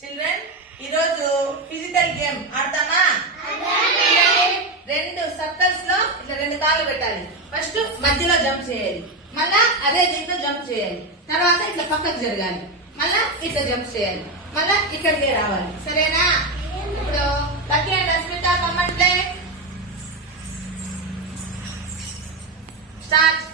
Children ఈరోజు physical game ఆడతామా? రెండు circles లో ఇట్లా రెండు కాళ్ళు పెట్టాలి. ఫస్ట్ మధ్యలో జంప్ చేయాలి, మళ్ళా అదే దీంట్లో జంప్ చేయాలి, తర్వాత ఇట్లా పక్కకు జరగాలి, మళ్ళా ఇట్లా జంప్ చేయాలి, మళ్ళా ఇక్కడికే రావాలి. సరేనా? ఇప్పుడు లక్కీ అండ్ అస్మిత కమ్మట్లే స్టార్ట్.